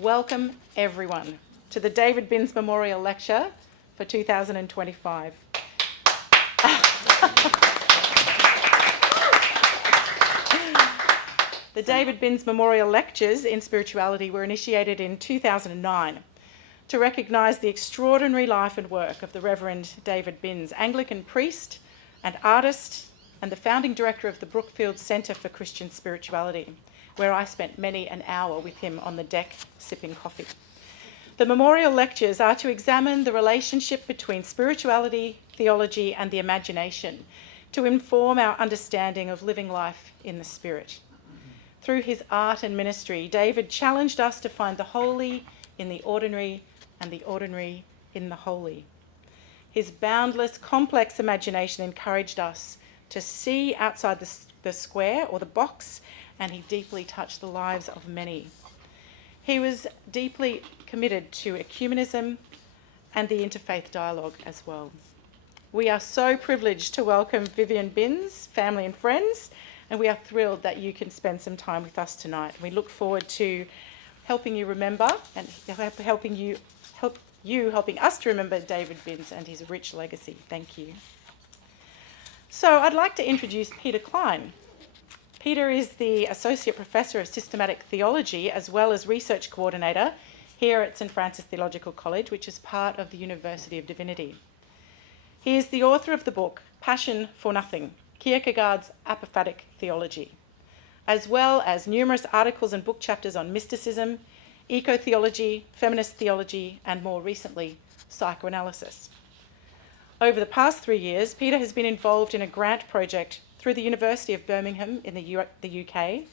Welcome, everyone, to the David Binns Memorial Lecture for 2025. The David Binns Memorial Lectures in Spirituality were initiated in 2009 to recognise the extraordinary life and work of the Reverend David Binns, Anglican priest and artist, and the founding director of the Brookfield Centre for Christian Spirituality, where I spent many an hour with him on the deck sipping coffee. The memorial lectures are to examine the relationship between spirituality, theology, and the imagination to inform our understanding of living life in the spirit. Through his art and ministry, David challenged us to find the holy in the ordinary and the ordinary in the holy. His boundless, complex imagination encouraged us to see outside the square or the box, and he deeply touched the lives of many. He was deeply committed to ecumenism and the interfaith dialogue as well. We are so privileged to welcome Vivian Binns, family and friends, and we are thrilled that you can spend some time with us tonight. We look forward to helping you remember and helping us to remember David Binns and his rich legacy. Thank you. So I'd like to introduce Peter Kline. Peter is the Associate Professor of Systematic Theology as well as Research Coordinator here at St Francis Theological College, which is part of the University of Divinity. He is the author of the book Passion for Nothing, Kierkegaard's Apophatic Theology, as well as numerous articles and book chapters on mysticism, eco-theology, feminist theology, and more recently, psychoanalysis. Over the past 3 years, Peter has been involved in a grant project through the University of Birmingham in the UK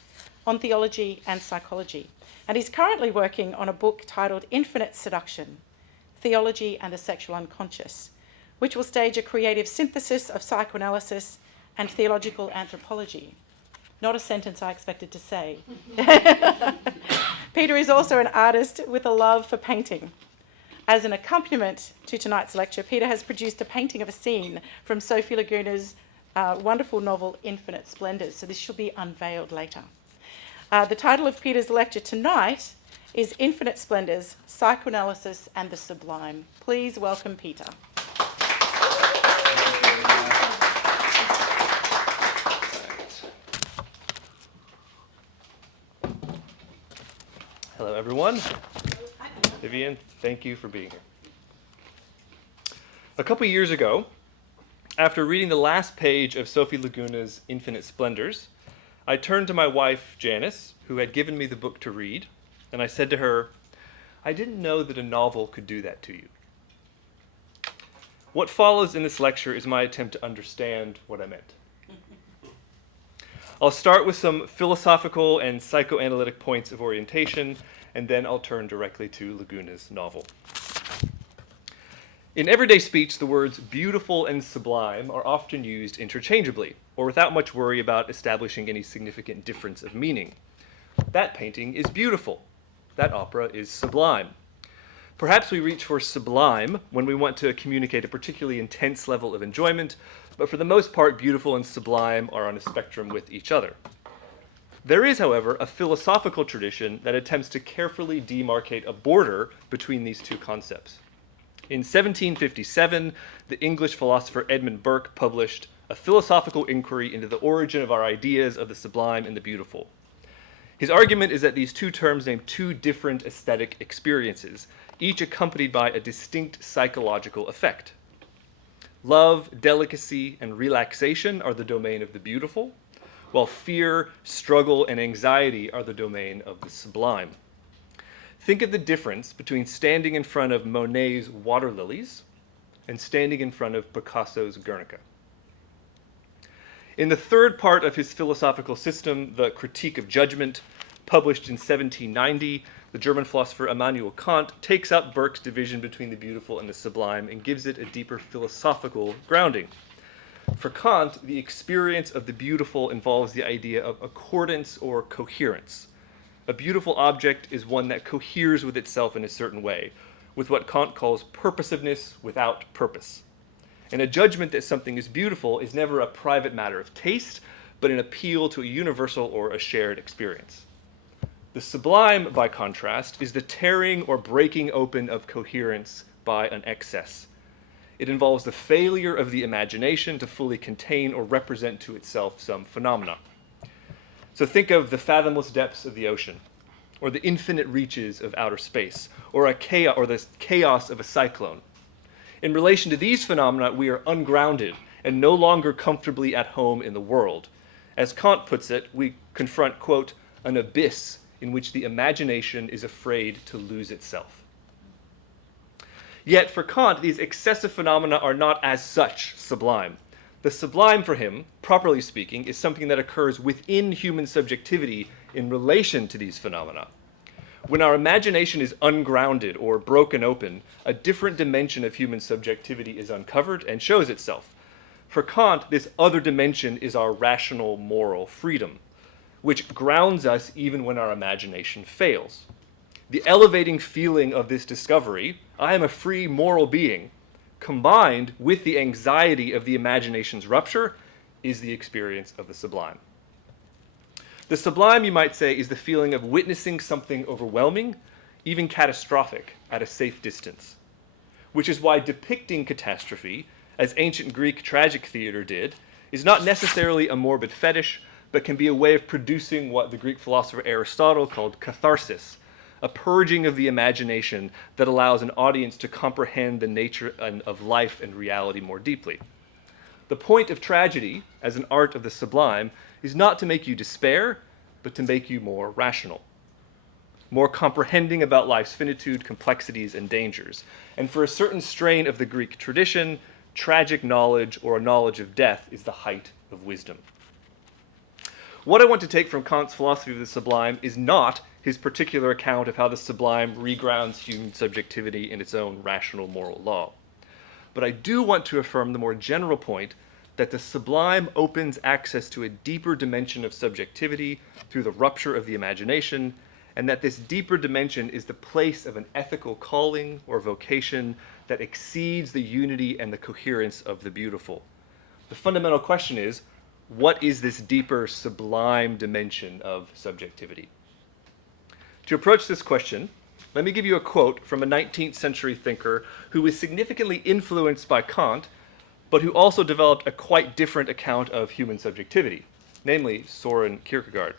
on theology and psychology, and he's currently working on a book titled Infinite Seduction, Theology and the Sexual Unconscious, which will stage a creative synthesis of psychoanalysis and theological anthropology. Not a sentence I expected to say. Peter is also an artist with a love for painting. As an accompaniment to tonight's lecture, Peter has produced a painting of a scene from Sofie Laguna's wonderful novel Infinite Splendours, so this shall be unveiled later. The title of Peter's lecture tonight is Infinite Splendours, Psychoanalysis and the Sublime. Please welcome Peter. Hello, everyone. Vivian, thank you for being here. A couple years ago, after reading the last page of Sofie Laguna's Infinite Splendours, I turned to my wife, Janice, who had given me the book to read, and I said to her, "I didn't know that a novel could do that to you." What follows in this lecture is my attempt to understand what I meant. I'll start with some philosophical and psychoanalytic points of orientation, and then I'll turn directly to Laguna's novel. In everyday speech, the words beautiful and sublime are often used interchangeably, or without much worry about establishing any significant difference of meaning. That painting is beautiful. That opera is sublime. Perhaps we reach for sublime when we want to communicate a particularly intense level of enjoyment, but for the most part, beautiful and sublime are on a spectrum with each other. There is, however, a philosophical tradition that attempts to carefully demarcate a border between these two concepts. In 1757, the English philosopher Edmund Burke published A Philosophical Inquiry into the Origin of Our Ideas of the Sublime and the Beautiful. His argument is that these two terms name two different aesthetic experiences, each accompanied by a distinct psychological effect. Love, delicacy, and relaxation are the domain of the beautiful, while fear, struggle, and anxiety are the domain of the sublime. Think of the difference between standing in front of Monet's water lilies and standing in front of Picasso's Guernica. In the third part of his philosophical system, The Critique of Judgment, published in 1790, the German philosopher Immanuel Kant takes up Burke's division between the beautiful and the sublime and gives it a deeper philosophical grounding. For Kant, the experience of the beautiful involves the idea of accordance or coherence. A beautiful object is one that coheres with itself in a certain way, with what Kant calls purposiveness without purpose. And a judgment that something is beautiful is never a private matter of taste, but an appeal to a universal or a shared experience. The sublime, by contrast, is the tearing or breaking open of coherence by an excess. It involves the failure of the imagination to fully contain or represent to itself some phenomena. So think of the fathomless depths of the ocean, or the infinite reaches of outer space, or the chaos of a cyclone. In relation to these phenomena, we are ungrounded and no longer comfortably at home in the world. As Kant puts it, we confront, quote, an abyss in which the imagination is afraid to lose itself. Yet for Kant, these excessive phenomena are not as such sublime. The sublime for him, properly speaking, is something that occurs within human subjectivity in relation to these phenomena. When our imagination is ungrounded or broken open, a different dimension of human subjectivity is uncovered and shows itself. For Kant, this other dimension is our rational moral freedom, which grounds us even when our imagination fails. The elevating feeling of this discovery, I am a free moral being, combined with the anxiety of the imagination's rupture, is the experience of the sublime. The sublime, you might say, is the feeling of witnessing something overwhelming, even catastrophic, at a safe distance. Which is why depicting catastrophe, as ancient Greek tragic theater did, is not necessarily a morbid fetish, but can be a way of producing what the Greek philosopher Aristotle called catharsis, a purging of the imagination that allows an audience to comprehend the nature of life and reality more deeply. The point of tragedy, as an art of the sublime, is not to make you despair, but to make you more rational, more comprehending about life's finitude, complexities, and dangers. And for a certain strain of the Greek tradition, tragic knowledge or a knowledge of death is the height of wisdom. What I want to take from Kant's philosophy of the sublime is not his particular account of how the sublime regrounds human subjectivity in its own rational moral law. But I do want to affirm the more general point that the sublime opens access to a deeper dimension of subjectivity through the rupture of the imagination, and that this deeper dimension is the place of an ethical calling or vocation that exceeds the unity and the coherence of the beautiful. The fundamental question is, what is this deeper, sublime dimension of subjectivity? To approach this question, let me give you a quote from a 19th century thinker who was significantly influenced by Kant, but who also developed a quite different account of human subjectivity, namely Søren Kierkegaard.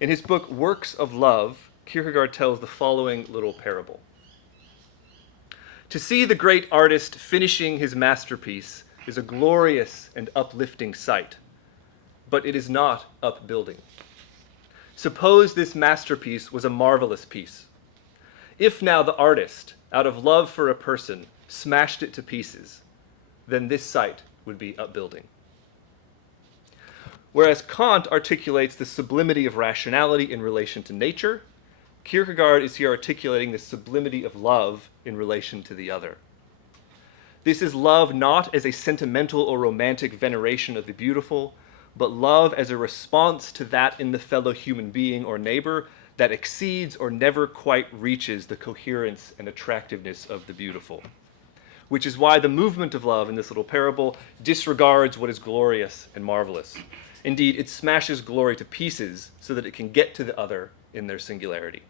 In his book Works of Love, Kierkegaard tells the following little parable. To see the great artist finishing his masterpiece is a glorious and uplifting sight, but it is not upbuilding. Suppose this masterpiece was a marvelous piece. If now the artist, out of love for a person, smashed it to pieces, then this sight would be upbuilding. Whereas Kant articulates the sublimity of rationality in relation to nature, Kierkegaard is here articulating the sublimity of love in relation to the other. This is love not as a sentimental or romantic veneration of the beautiful, but love as a response to that in the fellow human being or neighbor that exceeds or never quite reaches the coherence and attractiveness of the beautiful. Which is why the movement of love in this little parable disregards what is glorious and marvelous. Indeed, it smashes glory to pieces so that it can get to the other in their singularity.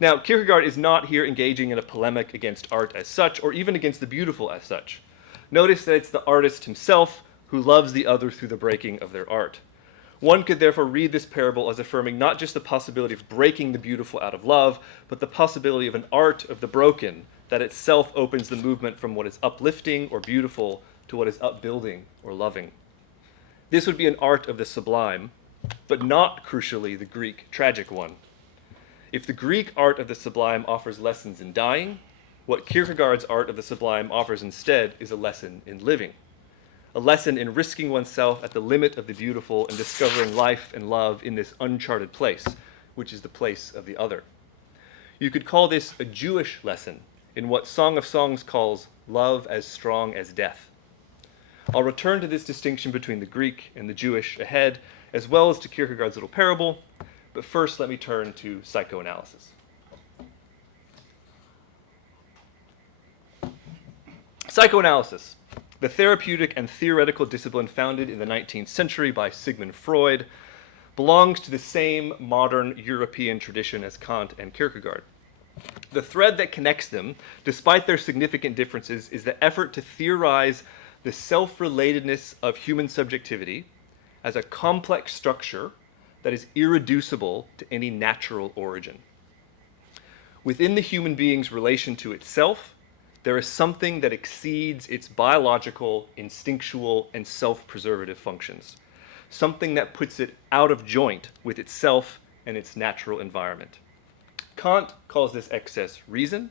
Now, Kierkegaard is not here engaging in a polemic against art as such, or even against the beautiful as such. Notice that it's the artist himself who loves the other through the breaking of their art. One could therefore read this parable as affirming not just the possibility of breaking the beautiful out of love, but the possibility of an art of the broken that itself opens the movement from what is uplifting or beautiful to what is upbuilding or loving. This would be an art of the sublime, but not, crucially, the Greek tragic one. If the Greek art of the sublime offers lessons in dying, what Kierkegaard's art of the sublime offers instead is a lesson in living. A lesson in risking oneself at the limit of the beautiful and discovering life and love in this uncharted place, which is the place of the other. You could call this a Jewish lesson in what Song of Songs calls love as strong as death. I'll return to this distinction between the Greek and the Jewish ahead, as well as to Kierkegaard's little parable, but first let me turn to psychoanalysis. Psychoanalysis, the therapeutic and theoretical discipline founded in the 19th century by Sigmund Freud, belongs to the same modern European tradition as Kant and Kierkegaard. The thread that connects them, despite their significant differences, is the effort to theorize the self-relatedness of human subjectivity as a complex structure that is irreducible to any natural origin. Within the human being's relation to itself, there is something that exceeds its biological, instinctual, and self-preservative functions, something that puts it out of joint with itself and its natural environment. Kant calls this excess reason,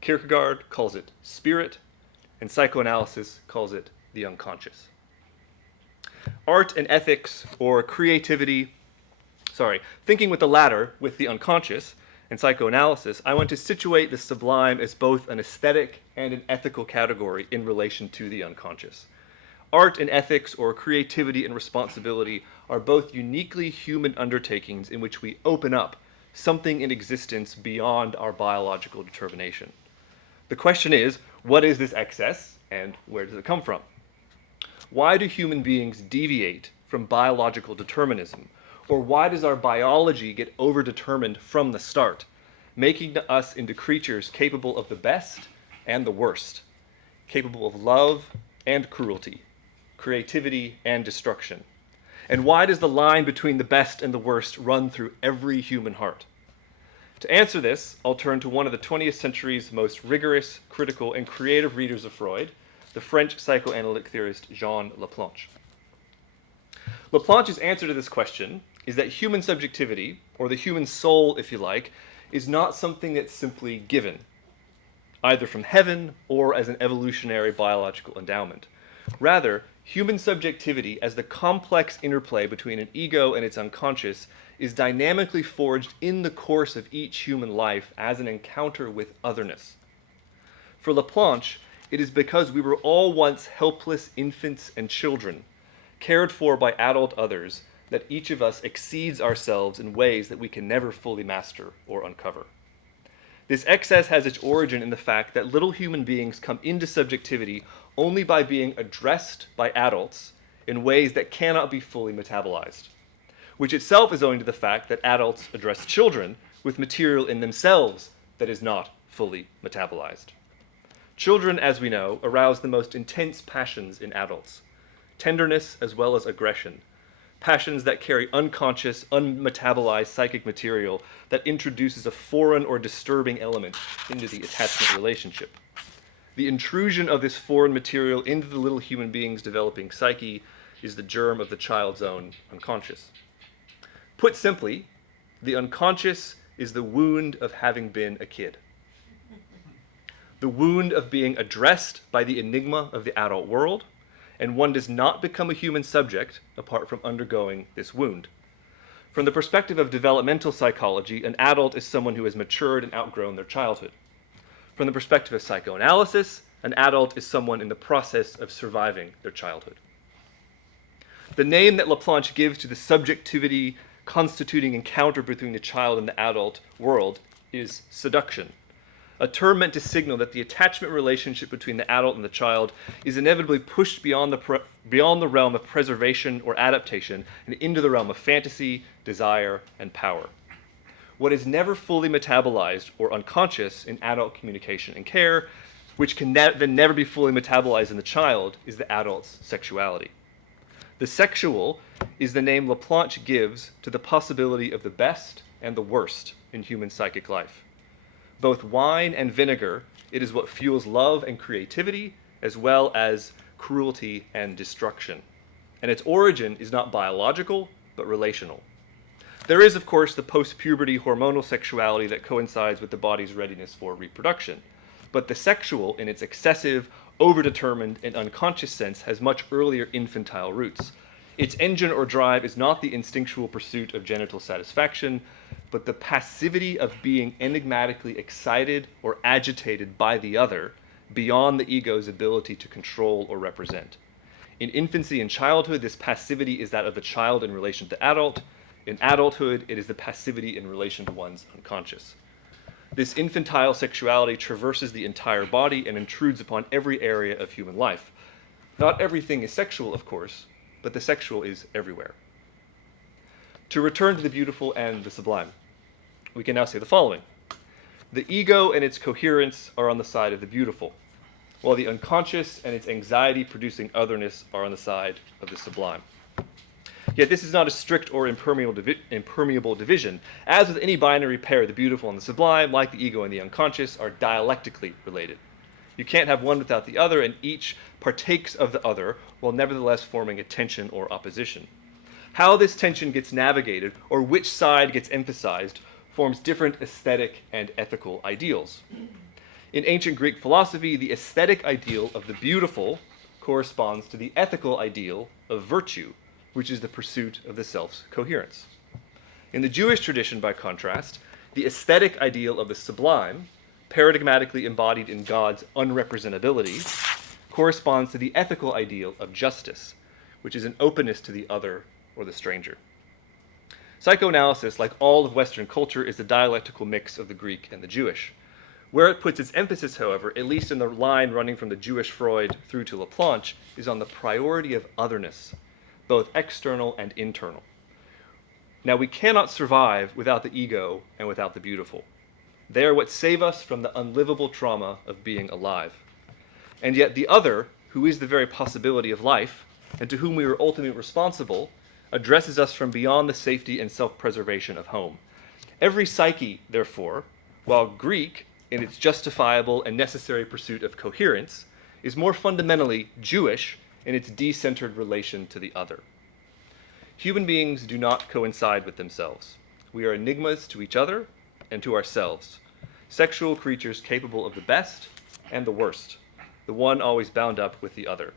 Kierkegaard calls it spirit, and psychoanalysis calls it the unconscious. Art and ethics, or thinking with the latter with the unconscious, and psychoanalysis, I want to situate the sublime as both an aesthetic and an ethical category in relation to the unconscious. Art and ethics, or creativity and responsibility, are both uniquely human undertakings in which we open up something in existence beyond our biological determination. The question is, what is this excess, and where does it come from? Why do human beings deviate from biological determinism? Or why does our biology get overdetermined from the start, making us into creatures capable of the best and the worst, capable of love and cruelty, creativity and destruction? And why does the line between the best and the worst run through every human heart? To answer this, I'll turn to one of the 20th century's most rigorous, critical, and creative readers of Freud, the French psychoanalytic theorist Jean Laplanche. Laplanche's answer to this question is that human subjectivity, or the human soul, if you like, is not something that's simply given, either from heaven or as an evolutionary biological endowment. Rather, human subjectivity, as the complex interplay between an ego and its unconscious, is dynamically forged in the course of each human life as an encounter with otherness. For Laplanche, it is because we were all once helpless infants and children, cared for by adult others, that each of us exceeds ourselves in ways that we can never fully master or uncover. This excess has its origin in the fact that little human beings come into subjectivity only by being addressed by adults in ways that cannot be fully metabolized, which itself is owing to the fact that adults address children with material in themselves that is not fully metabolized. Children, as we know, arouse the most intense passions in adults, tenderness as well as aggression, passions that carry unconscious, unmetabolized psychic material that introduces a foreign or disturbing element into the attachment relationship. The intrusion of this foreign material into the little human being's developing psyche is the germ of the child's own unconscious. Put simply, the unconscious is the wound of having been a kid. The wound of being addressed by the enigma of the adult world, and one does not become a human subject apart from undergoing this wound. From the perspective of developmental psychology, an adult is someone who has matured and outgrown their childhood. From the perspective of psychoanalysis, an adult is someone in the process of surviving their childhood. The name that Laplanche gives to the subjectivity constituting encounter between the child and the adult world is seduction, a term meant to signal that the attachment relationship between the adult and the child is inevitably pushed beyond the realm of preservation or adaptation and into the realm of fantasy, desire, and power. What is never fully metabolized or unconscious in adult communication and care, which can then never be fully metabolized in the child, is the adult's sexuality. The sexual is the name Laplanche gives to the possibility of the best and the worst in human psychic life. Both wine and vinegar, it is what fuels love and creativity, as well as cruelty and destruction. And its origin is not biological, but relational. There is, of course, the post-puberty hormonal sexuality that coincides with the body's readiness for reproduction. But the sexual, in its excessive, overdetermined, and unconscious sense, has much earlier infantile roots. Its engine or drive is not the instinctual pursuit of genital satisfaction, but the passivity of being enigmatically excited or agitated by the other beyond the ego's ability to control or represent. In infancy and childhood, this passivity is that of the child in relation to adult. In adulthood, it is the passivity in relation to one's unconscious. This infantile sexuality traverses the entire body and intrudes upon every area of human life. Not everything is sexual, of course, but the sexual is everywhere. To return to the beautiful and the sublime, we can now say the following. The ego and its coherence are on the side of the beautiful, while the unconscious and its anxiety-producing otherness are on the side of the sublime. Yet this is not a strict or impermeable division. As with any binary pair, the beautiful and the sublime, like the ego and the unconscious, are dialectically related. You can't have one without the other, and each partakes of the other, while nevertheless forming a tension or opposition. How this tension gets navigated, or which side gets emphasized, forms different aesthetic and ethical ideals. In ancient Greek philosophy, the aesthetic ideal of the beautiful corresponds to the ethical ideal of virtue, which is the pursuit of the self's coherence. In the Jewish tradition, by contrast, the aesthetic ideal of the sublime, paradigmatically embodied in God's unrepresentability, corresponds to the ethical ideal of justice, which is an openness to the other or the stranger. Psychoanalysis, like all of Western culture, is a dialectical mix of the Greek and the Jewish. Where it puts its emphasis, however, at least in the line running from the Jewish Freud through to Laplanche, is on the priority of otherness, both external and internal. Now, we cannot survive without the ego and without the beautiful. They are what save us from the unlivable trauma of being alive. And yet the other, who is the very possibility of life, and to whom we are ultimately responsible, addresses us from beyond the safety and self-preservation of home. Every psyche, therefore, while Greek in its justifiable and necessary pursuit of coherence, is more fundamentally Jewish in its decentered relation to the other. Human beings do not coincide with themselves. We are enigmas to each other and to ourselves, sexual creatures capable of the best and the worst, the one always bound up with the other.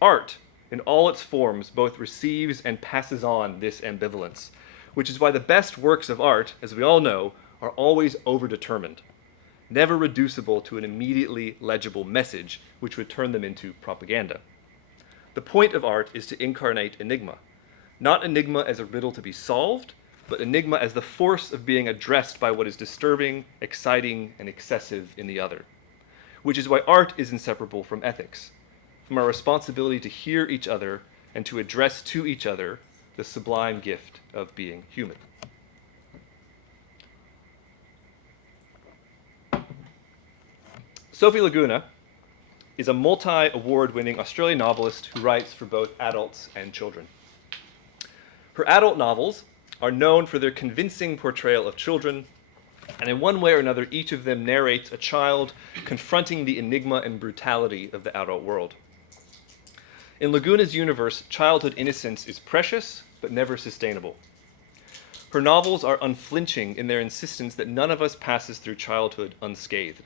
Art, in all its forms, both receives and passes on this ambivalence, which is why the best works of art, as we all know, are always overdetermined, never reducible to an immediately legible message which would turn them into propaganda. The point of art is to incarnate enigma, not enigma as a riddle to be solved, but enigma as the force of being addressed by what is disturbing, exciting, and excessive in the other, which is why art is inseparable from ethics, from our responsibility to hear each other and to address to each other the sublime gift of being human. Sofie Laguna is a multi-award-winning Australian novelist who writes for both adults and children. Her adult novels are known for their convincing portrayal of children, and in one way or another, each of them narrates a child confronting the enigma and brutality of the adult world. In Laguna's universe, childhood innocence is precious, but never sustainable. Her novels are unflinching in their insistence that none of us passes through childhood unscathed.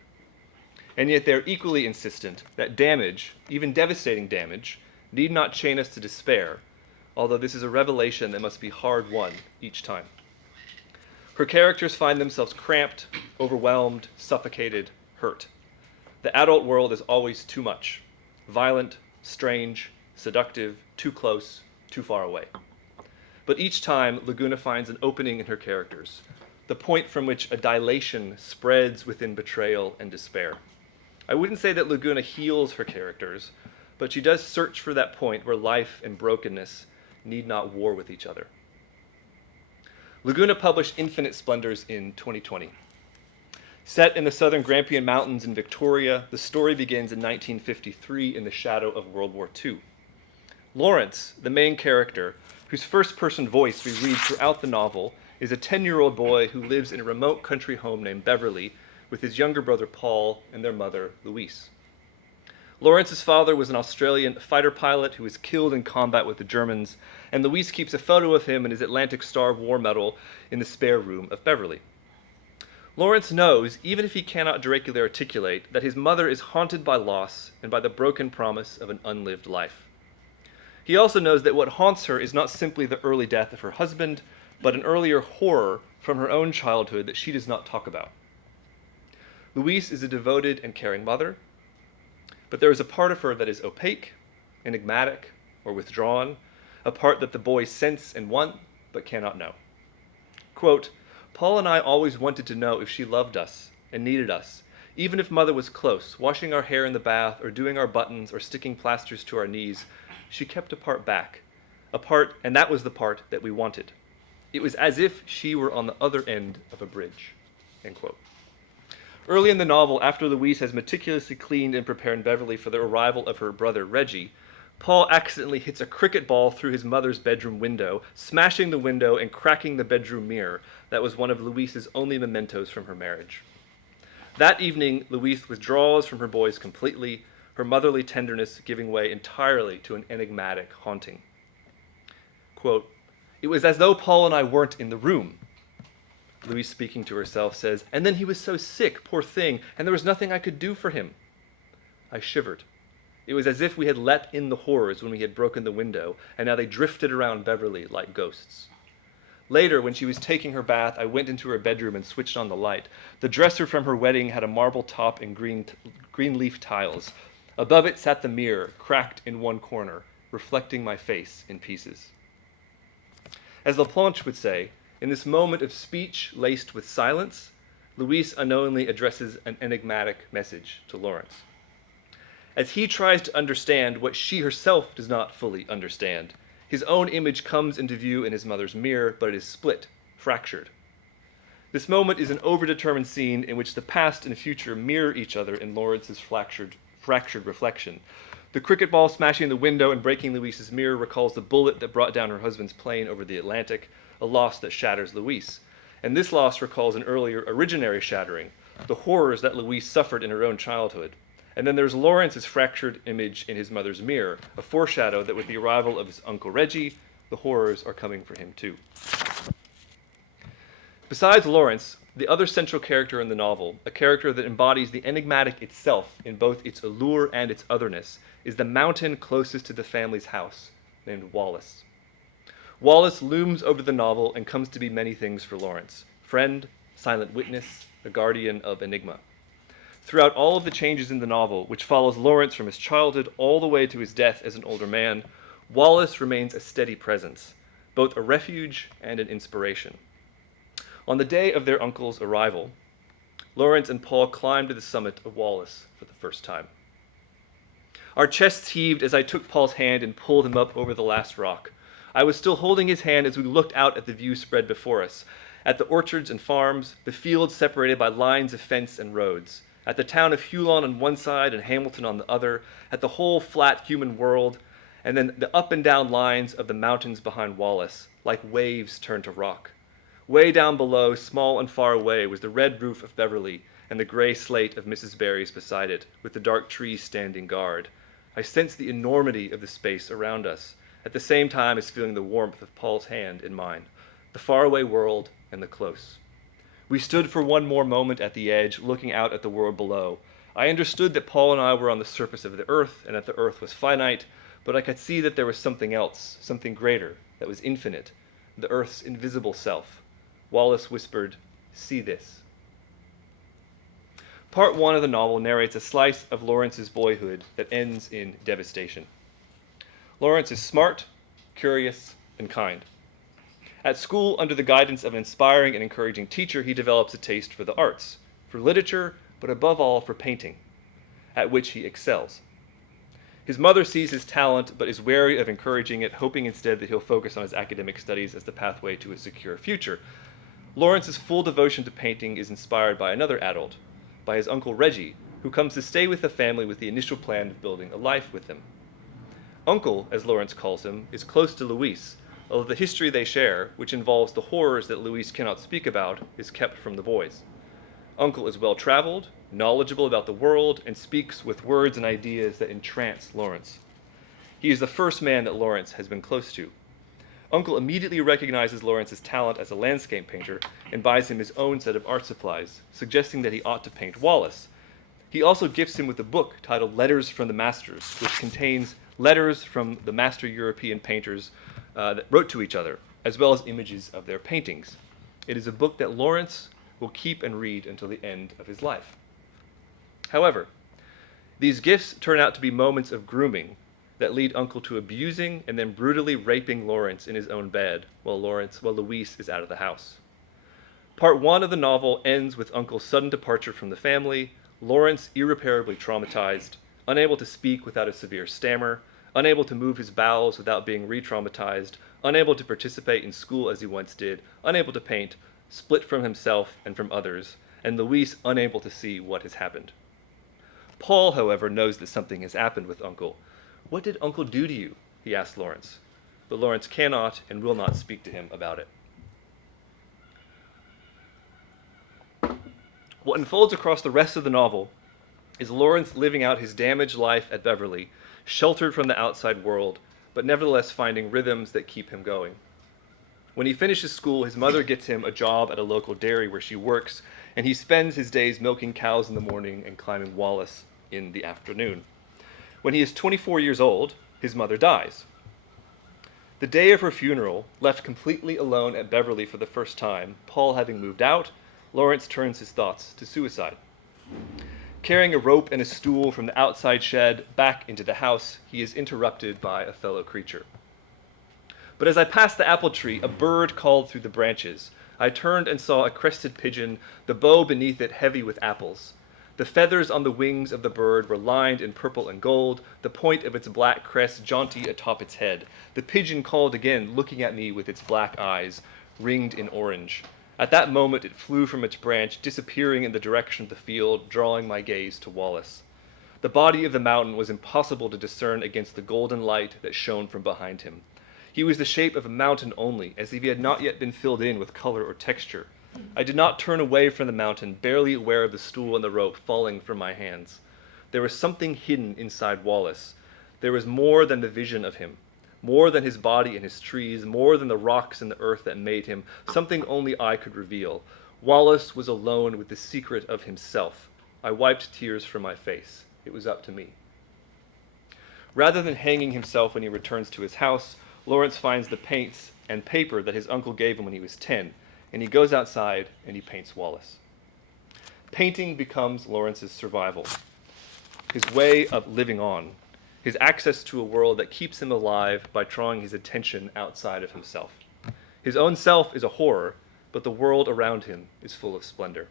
And yet they are equally insistent that damage, even devastating damage, need not chain us to despair, although this is a revelation that must be hard-won each time. Her characters find themselves cramped, overwhelmed, suffocated, hurt. The adult world is always too much, violent, strange, seductive, too close, too far away. But each time, Laguna finds an opening in her characters, the point from which a dilation spreads within betrayal and despair. I wouldn't say that Laguna heals her characters, but she does search for that point where life and brokenness need not war with each other. Laguna published Infinite Splendours in 2020. Set in the southern Grampian Mountains in Victoria, the story begins in 1953 in the shadow of World War II. Lawrence, the main character, whose first-person voice we read throughout the novel, is a 10-year-old boy who lives in a remote country home named Beverly with his younger brother Paul and their mother Louise. Lawrence's father was an Australian fighter pilot who was killed in combat with the Germans, and Louise keeps a photo of him and his Atlantic Star War Medal in the spare room of Beverly. Lawrence knows, even if he cannot directly articulate, that his mother is haunted by loss and by the broken promise of an unlived life. He also knows that what haunts her is not simply the early death of her husband, but an earlier horror from her own childhood that she does not talk about. Louise is a devoted and caring mother, but there is a part of her that is opaque, enigmatic, or withdrawn, a part that the boys sense and want, but cannot know. Quote, "Paul and I always wanted to know if she loved us and needed us, even if mother was close, washing our hair in the bath or doing our buttons or sticking plasters to our knees. She kept a part back. and that was the part that we wanted. It was as if she were on the other end of a bridge." End quote. Early in the novel, after Louise has meticulously cleaned and prepared Beverly for the arrival of her brother Reggie, Paul accidentally hits a cricket ball through his mother's bedroom window, smashing the window and cracking the bedroom mirror that was one of Louise's only mementos from her marriage. That evening, Louise withdraws from her boys completely, her motherly tenderness giving way entirely to an enigmatic haunting. Quote, "It was as though Paul and I weren't in the room." Louise, speaking to herself, says, "And then he was so sick, poor thing, and there was nothing I could do for him." I shivered. It was as if we had let in the horrors when we had broken the window, and now they drifted around Beverly like ghosts. Later, when she was taking her bath, I went into her bedroom and switched on the light. The dresser from her wedding had a marble top and green leaf tiles. Above it sat the mirror, cracked in one corner, reflecting my face in pieces. As Laplanche would say, in this moment of speech laced with silence, Louise unknowingly addresses an enigmatic message to Lawrence. As he tries to understand what she herself does not fully understand, his own image comes into view in his mother's mirror, but it is split, fractured. This moment is an overdetermined scene in which the past and future mirror each other in Lawrence's fractured reflection. The cricket ball smashing the window and breaking Louise's mirror recalls the bullet that brought down her husband's plane over the Atlantic, a loss that shatters Louise. And this loss recalls an earlier originary shattering, the horrors that Louise suffered in her own childhood. And then there's Lawrence's fractured image in his mother's mirror, a foreshadow that with the arrival of his Uncle Reggie, the horrors are coming for him too. Besides Lawrence, the other central character in the novel, a character that embodies the enigmatic itself in both its allure and its otherness, is the mountain closest to the family's house, named Wallace. Wallace looms over the novel and comes to be many things for Lawrence: friend, silent witness, a guardian of Enigma. Throughout all of the changes in the novel, which follows Lawrence from his childhood all the way to his death as an older man, Wallace remains a steady presence, both a refuge and an inspiration. On the day of their uncle's arrival, Lawrence and Paul climbed to the summit of Wallace for the first time. Our chests heaved as I took Paul's hand and pulled him up over the last rock. I was still holding his hand as we looked out at the view spread before us, at the orchards and farms, the fields separated by lines of fence and roads, at the town of Huron on one side and Hamilton on the other, at the whole flat human world, and then the up and down lines of the mountains behind Wallace, like waves turned to rock. Way down below, small and far away, was the red roof of Beverly and the gray slate of Mrs. Barry's beside it, with the dark trees standing guard. I sensed the enormity of the space around us, at the same time as feeling the warmth of Paul's hand in mine, the faraway world and the close. We stood for one more moment at the edge, looking out at the world below. I understood that Paul and I were on the surface of the earth, and that the earth was finite, but I could see that there was something else, something greater, that was infinite, the earth's invisible self. Wallace whispered, "See this." Part 1 of the novel narrates a slice of Lawrence's boyhood that ends in devastation. Lawrence is smart, curious, and kind. At school, under the guidance of an inspiring and encouraging teacher, he develops a taste for the arts, for literature, but above all for painting, at which he excels. His mother sees his talent, but is wary of encouraging it, hoping instead that he'll focus on his academic studies as the pathway to a secure future. Lawrence's full devotion to painting is inspired by another adult, by his uncle Reggie, who comes to stay with the family with the initial plan of building a life with them. Uncle, as Lawrence calls him, is close to Louise, although the history they share, which involves the horrors that Louise cannot speak about, is kept from the boys. Uncle is well-traveled, knowledgeable about the world, and speaks with words and ideas that entrance Lawrence. He is the first man that Lawrence has been close to. Uncle immediately recognizes Lawrence's talent as a landscape painter and buys him his own set of art supplies, suggesting that he ought to paint Wallace. He also gifts him with a book titled Letters from the Masters, which contains letters from the master European painters that wrote to each other, as well as images of their paintings. It is a book that Lawrence will keep and read until the end of his life. However, these gifts turn out to be moments of grooming that lead Uncle to abusing and then brutally raping Lawrence in his own bed while Louise is out of the house. Part 1 of the novel ends with Uncle's sudden departure from the family, Lawrence irreparably traumatized, unable to speak without a severe stammer, unable to move his bowels without being re-traumatized, unable to participate in school as he once did, unable to paint, split from himself and from others, and Louise unable to see what has happened. Paul, however, knows that something has happened with Uncle. What did Uncle do to you? He asks Lawrence. But Lawrence cannot and will not speak to him about it. What unfolds across the rest of the novel is Lawrence living out his damaged life at Beverly, sheltered from the outside world, but nevertheless finding rhythms that keep him going. When he finishes school, his mother gets him a job at a local dairy where she works, and he spends his days milking cows in the morning and climbing Wallace in the afternoon. When he is 24 years old, his mother dies. The day of her funeral, left completely alone at Beverly for the first time, Paul having moved out, Lawrence turns his thoughts to suicide. Carrying a rope and a stool from the outside shed back into the house, he is interrupted by a fellow creature. But as I passed the apple tree, a bird called through the branches. I turned and saw a crested pigeon, the bow beneath it heavy with apples. The feathers on the wings of the bird were lined in purple and gold, the point of its black crest jaunty atop its head. The pigeon called again, looking at me with its black eyes, ringed in orange. At that moment it flew from its branch, disappearing in the direction of the field, drawing my gaze to Wallace. The body of the mountain was impossible to discern against the golden light that shone from behind him. He was the shape of a mountain only, as if he had not yet been filled in with color or texture. I did not turn away from the mountain, barely aware of the stool and the rope falling from my hands. There was something hidden inside Wallace. There was more than the vision of him, more than his body and his trees, more than the rocks and the earth that made him, something only I could reveal. Wallace was alone with the secret of himself. I wiped tears from my face. It was up to me. Rather than hanging himself when he returns to his house, Lawrence finds the paints and paper that his uncle gave him when he was 10, and he goes outside and he paints Wallace. Painting becomes Lawrence's survival, his way of living on, his access to a world that keeps him alive by drawing his attention outside of himself. His own self is a horror, but the world around him is full of splendor.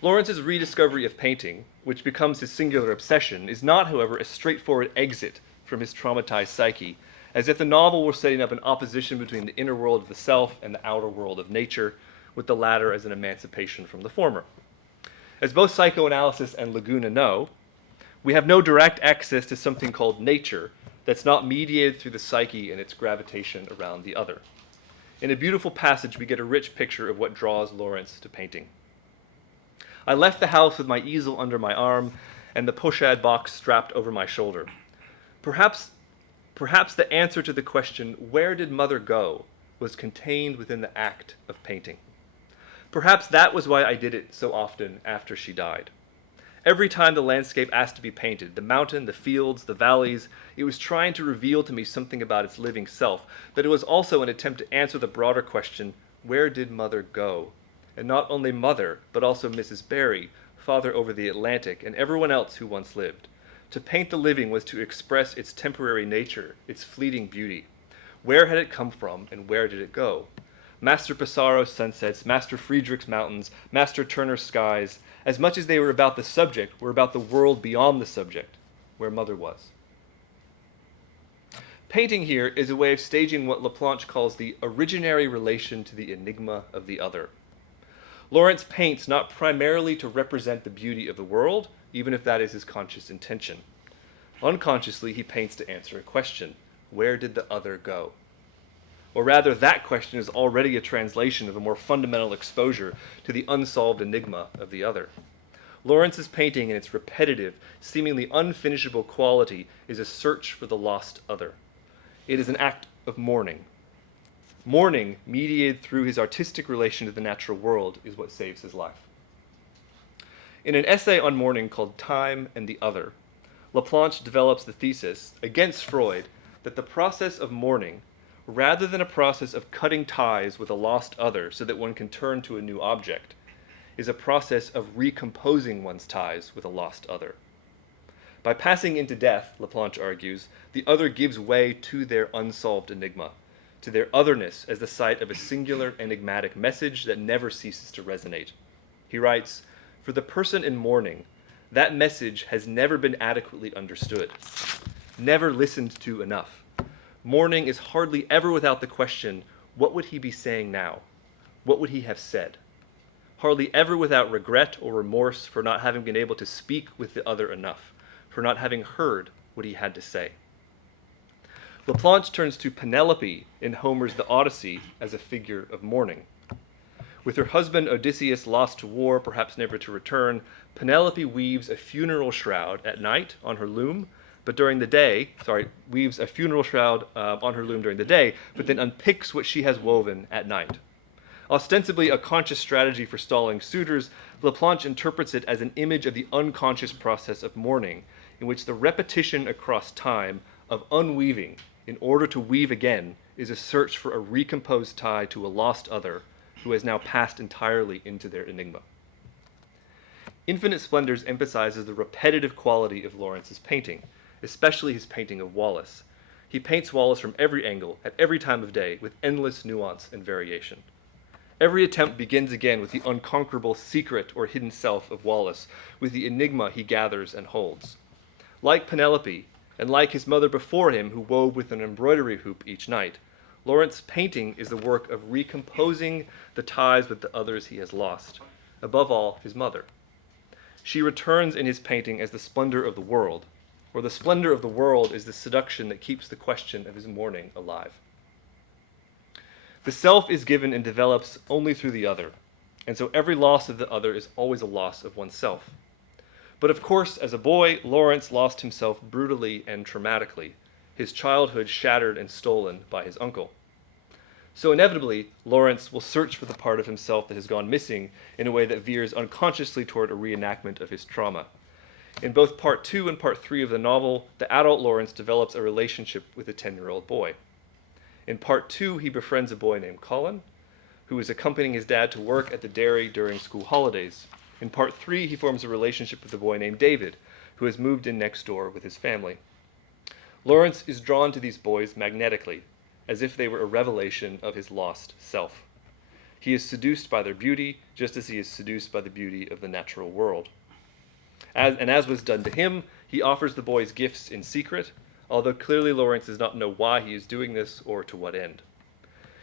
Lawrence's rediscovery of painting, which becomes his singular obsession, is not, however, a straightforward exit from his traumatized psyche, as if the novel were setting up an opposition between the inner world of the self and the outer world of nature, with the latter as an emancipation from the former. As both Psychoanalysis and Laguna know, we have no direct access to something called nature that's not mediated through the psyche and its gravitation around the other. In a beautiful passage, we get a rich picture of what draws Lawrence to painting. I left the house with my easel under my arm and the pochade box strapped over my shoulder. Perhaps the answer to the question, where did Mother go, was contained within the act of painting. Perhaps that was why I did it so often after she died. Every time the landscape asked to be painted, the mountain, the fields, the valleys, it was trying to reveal to me something about its living self, but it was also an attempt to answer the broader question, where did Mother go? And not only Mother, but also Mrs. Barry, Father over the Atlantic, and everyone else who once lived. To paint the living was to express its temporary nature, its fleeting beauty. Where had it come from, and where did it go? Master Pissarro's sunsets, Master Friedrich's mountains, Master Turner's skies, as much as they were about the subject, were about the world beyond the subject, where Mother was. Painting here is a way of staging what Laplanche calls the originary relation to the enigma of the other. Lawrence paints not primarily to represent the beauty of the world, even if that is his conscious intention. Unconsciously, he paints to answer a question. Where did the other go? Or rather, that question is already a translation of a more fundamental exposure to the unsolved enigma of the other. Lawrence's painting, in its repetitive, seemingly unfinishable quality, is a search for the lost other. It is an act of mourning. Mourning, mediated through his artistic relation to the natural world, is what saves his life. In an essay on mourning called Time and the Other, Laplanche develops the thesis, against Freud, that the process of mourning, rather than a process of cutting ties with a lost other so that one can turn to a new object, is a process of recomposing one's ties with a lost other. By passing into death, Laplanche argues, the other gives way to their unsolved enigma, to their otherness as the site of a singular enigmatic message that never ceases to resonate. He writes, for the person in mourning, that message has never been adequately understood. never listened to enough. Morning is hardly ever without the question, what would he be saying now? What would he have said? Hardly ever without regret or remorse for not having been able to speak with the other enough, for not having heard what he had to say. Laplanche turns to Penelope in Homer's The Odyssey as a figure of mourning. With her husband Odysseus lost to war, perhaps never to return, Penelope weaves a funeral shroud at night on her loom, but during the day, weaves a funeral shroud on her loom during the day, but then unpicks what she has woven at night. Ostensibly a conscious strategy for stalling suitors, Laplanche interprets it as an image of the unconscious process of mourning, in which the repetition across time of unweaving in order to weave again is a search for a recomposed tie to a lost other who has now passed entirely into their enigma. Infinite Splendours emphasizes the repetitive quality of Lawrence's painting, especially his painting of Wallace. He paints Wallace from every angle, at every time of day, with endless nuance and variation. Every attempt begins again with the unconquerable secret or hidden self of Wallace, with the enigma he gathers and holds. Like Penelope, and like his mother before him who wove with an embroidery hoop each night, Lawrence's painting is the work of recomposing the ties with the others he has lost, above all, his mother. She returns in his painting as the splendor of the world, or the splendor of the world is the seduction that keeps the question of his mourning alive. The self is given and develops only through the other, and so every loss of the other is always a loss of oneself. But of course, as a boy, Lawrence lost himself brutally and traumatically, his childhood shattered and stolen by his uncle. So inevitably, Lawrence will search for the part of himself that has gone missing in a way that veers unconsciously toward a reenactment of his trauma. In both Part 2 and Part 3 of the novel, the adult Lawrence develops a relationship with a 10-year-old boy. In Part 2, he befriends a boy named Colin, who is accompanying his dad to work at the dairy during school holidays. In Part 3, he forms a relationship with a boy named David, who has moved in next door with his family. Lawrence is drawn to these boys magnetically, as if they were a revelation of his lost self. He is seduced by their beauty, just as he is seduced by the beauty of the natural world. As was done to him, he offers the boys gifts in secret, although clearly Lawrence does not know why he is doing this or to what end.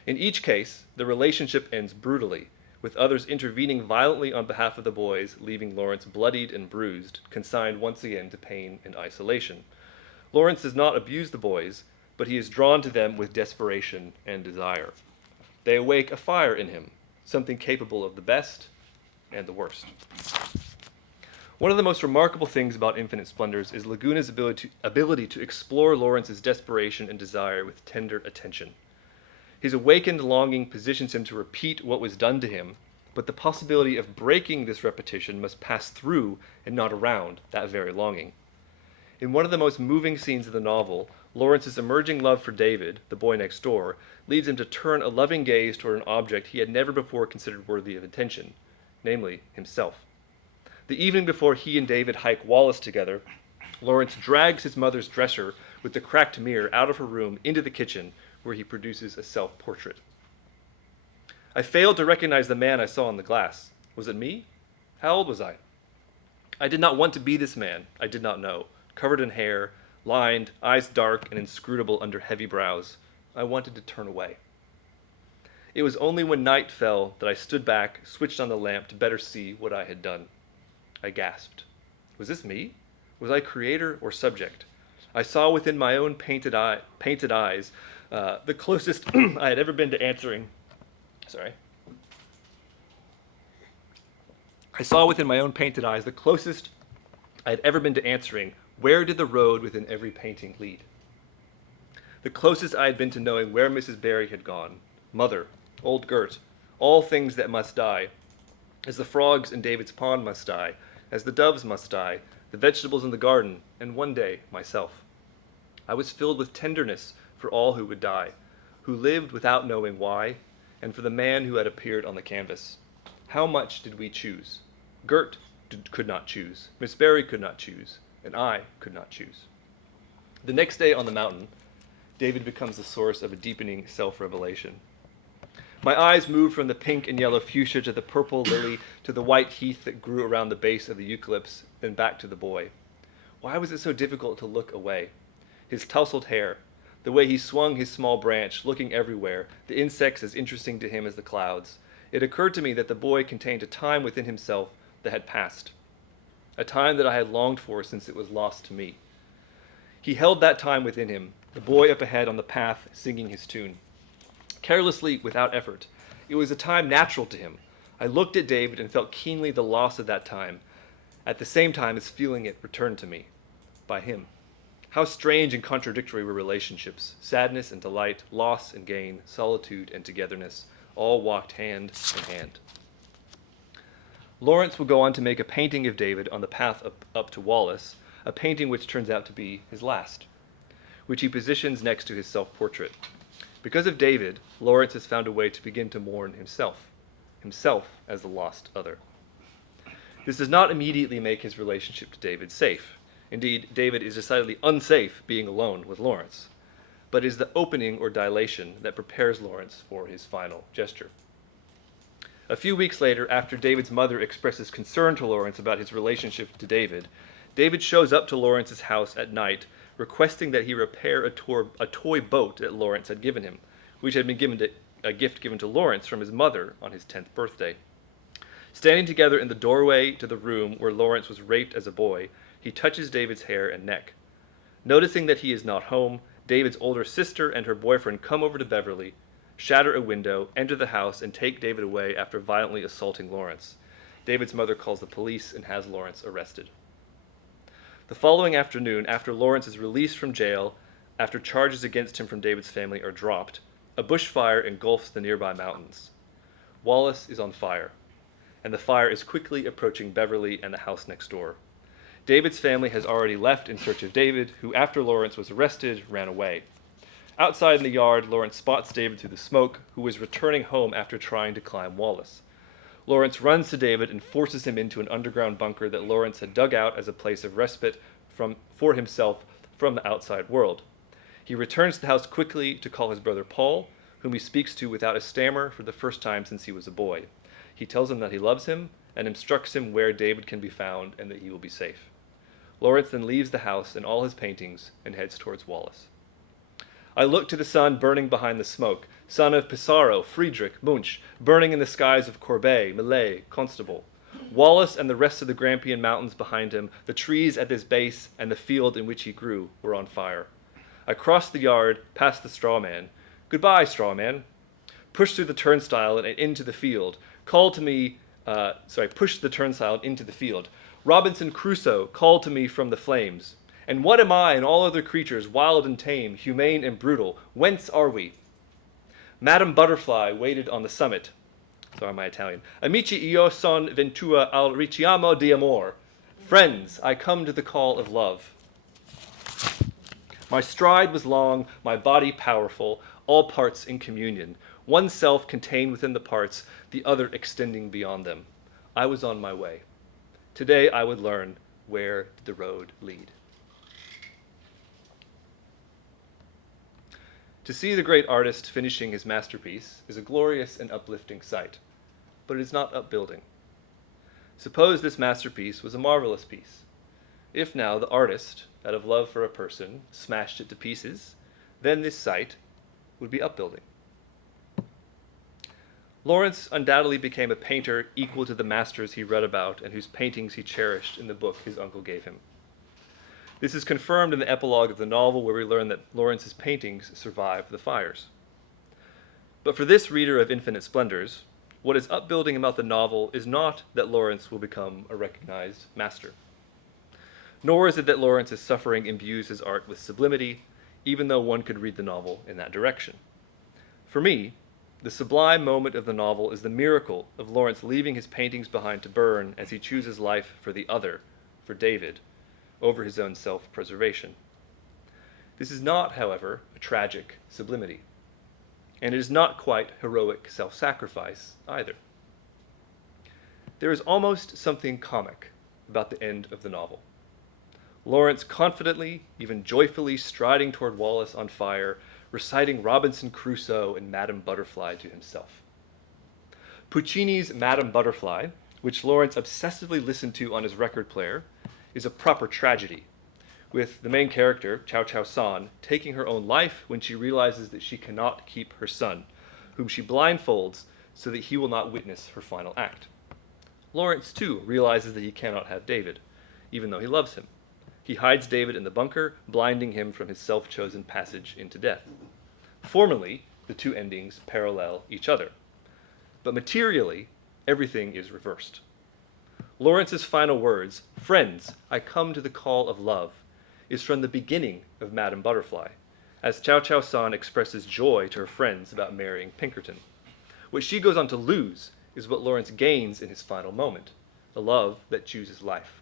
In each case, the relationship ends brutally, with others intervening violently on behalf of the boys, leaving Lawrence bloodied and bruised, consigned once again to pain and isolation. Lawrence does not abuse the boys, but he is drawn to them with desperation and desire. They awake a fire in him, something capable of the best and the worst. One of the most remarkable things about Infinite Splendours is Laguna's ability to explore Lawrence's desperation and desire with tender attention. His awakened longing positions him to repeat what was done to him, but the possibility of breaking this repetition must pass through and not around that very longing. In one of the most moving scenes of the novel, Lawrence's emerging love for David, the boy next door, leads him to turn a loving gaze toward an object he had never before considered worthy of attention, namely himself. The evening before he and David hike Wallace together, Lawrence drags his mother's dresser with the cracked mirror out of her room into the kitchen, where he produces a self-portrait. I failed to recognize the man I saw in the glass. Was it me? How old was I? I did not want to be this man, I did not know. Covered in hair, lined, eyes dark and inscrutable under heavy brows. I wanted to turn away. It was only when night fell that I stood back, switched on the lamp to better see what I had done. I gasped. Was this me? Was I creator or subject? I saw within my own painted eyes the closest I had ever been to answering. I saw within my own painted eyes the closest I had ever been to answering, where did the road within every painting lead? The closest I had been to knowing where Mrs. Barry had gone, mother, old Gert, all things that must die, as the frogs in David's pond must die, as the doves must die, the vegetables in the garden, and one day myself. I was filled with tenderness for all who would die, who lived without knowing why, and for the man who had appeared on the canvas. How much did we choose? Gert could not choose, Miss Barry could not choose, and I could not choose. The next day on the mountain, David becomes the source of a deepening self-revelation. My eyes moved from the pink and yellow fuchsia to the purple lily to the white heath that grew around the base of the eucalypts, then back to the boy. Why was it so difficult to look away? his tousled hair, the way he swung his small branch, looking everywhere, the insects as interesting to him as the clouds, it occurred to me that the boy contained a time within himself that had passed, a time that I had longed for since it was lost to me. He held that time within him, the boy up ahead on the path singing his tune. Carelessly, without effort, it was a time natural to him. I looked at David and felt keenly the loss of that time, at the same time as feeling it returned to me, by him. How strange and contradictory were relationships. Sadness and delight, loss and gain, solitude and togetherness, all walked hand in hand. Lawrence will go on to make a painting of David on the path up to Wallace, a painting which turns out to be his last, which he positions next to his self-portrait. Because of David, Lawrence has found a way to begin to mourn himself as the lost other. This does not immediately make his relationship to David safe. Indeed, David is decidedly unsafe being alone with Lawrence, but is the opening or dilation that prepares Lawrence for his final gesture. A few weeks later, after David's mother expresses concern to Lawrence about his relationship to David, David shows up to Lawrence's house at night, requesting that he repair a toy boat that Lawrence had given him, which had been a gift given to Lawrence from his mother on his 10th birthday. Standing together in the doorway to the room where Lawrence was raped as a boy, he touches David's hair and neck. Noticing that he is not home, David's older sister and her boyfriend come over to Beverly, shatter a window, enter the house, and take David away after violently assaulting Lawrence. David's mother calls the police and has Lawrence arrested. The following afternoon, after Lawrence is released from jail, after charges against him from David's family are dropped, a bushfire engulfs the nearby mountains. Wallace is on fire, and the fire is quickly approaching Beverly and the house next door. David's family has already left in search of David, who, after Lawrence was arrested, ran away. Outside in the yard, Lawrence spots David through the smoke, who was returning home after trying to climb Wallace. Lawrence runs to David and forces him into an underground bunker that Lawrence had dug out as a place of respite for himself from the outside world. He returns to the house quickly to call his brother Paul, whom he speaks to without a stammer for the first time since he was a boy. He tells him that he loves him and instructs him where David can be found and that he will be safe. Lawrence then leaves the house and all his paintings and heads towards Wallace. I look to the sun burning behind the smoke, son of Pissarro, Friedrich, Munch, burning in the skies of Courbet, Millet, Constable. Wallace and the rest of the Grampian Mountains behind him, the trees at his base, and the field in which he grew were on fire. I crossed the yard, past the straw man. Goodbye, straw man. Pushed through the turnstile and into the field. Pushed the turnstile into the field. Robinson Crusoe called to me from the flames. And what am I and all other creatures, wild and tame, humane and brutal? Whence are we? Madame Butterfly waited on the summit. Sorry, my Italian. Amici io son ventura al richiamo di amor. Friends, I come to the call of love. My stride was long, my body powerful, all parts in communion, one self contained within the parts, the other extending beyond them. I was on my way. Today I would learn, where did the road lead? To see the great artist finishing his masterpiece is a glorious and uplifting sight, but it is not upbuilding. Suppose this masterpiece was a marvelous piece. If now the artist, out of love for a person, smashed it to pieces, then this sight would be upbuilding. Lawrence undoubtedly became a painter equal to the masters he read about and whose paintings he cherished in the book his uncle gave him. This is confirmed in the epilogue of the novel, where we learn that Lawrence's paintings survived the fires. But for this reader of Infinite Splendours, what is upbuilding about the novel is not that Lawrence will become a recognized master. Nor is it that Lawrence's suffering imbues his art with sublimity, even though one could read the novel in that direction. For me, the sublime moment of the novel is the miracle of Lawrence leaving his paintings behind to burn as he chooses life for the other, for David, over his own self-preservation. This is not, however, a tragic sublimity, and it is not quite heroic self-sacrifice either. There is almost something comic about the end of the novel. Lawrence confidently, even joyfully striding toward Wallace on fire, reciting Robinson Crusoe and Madame Butterfly to himself. Puccini's Madame Butterfly, which Lawrence obsessively listened to on his record player, is a proper tragedy, with the main character, Chow Chow San, taking her own life when she realizes that she cannot keep her son, whom she blindfolds so that he will not witness her final act. Lawrence, too, realizes that he cannot have David, even though he loves him. He hides David in the bunker, blinding him from his self-chosen passage into death. Formally, the two endings parallel each other. But materially, everything is reversed. Lawrence's final words, "Friends, I come to the call of love," is from the beginning of Madame Butterfly, as Chow Chow San expresses joy to her friends about marrying Pinkerton. What she goes on to lose is what Lawrence gains in his final moment, the love that chooses life.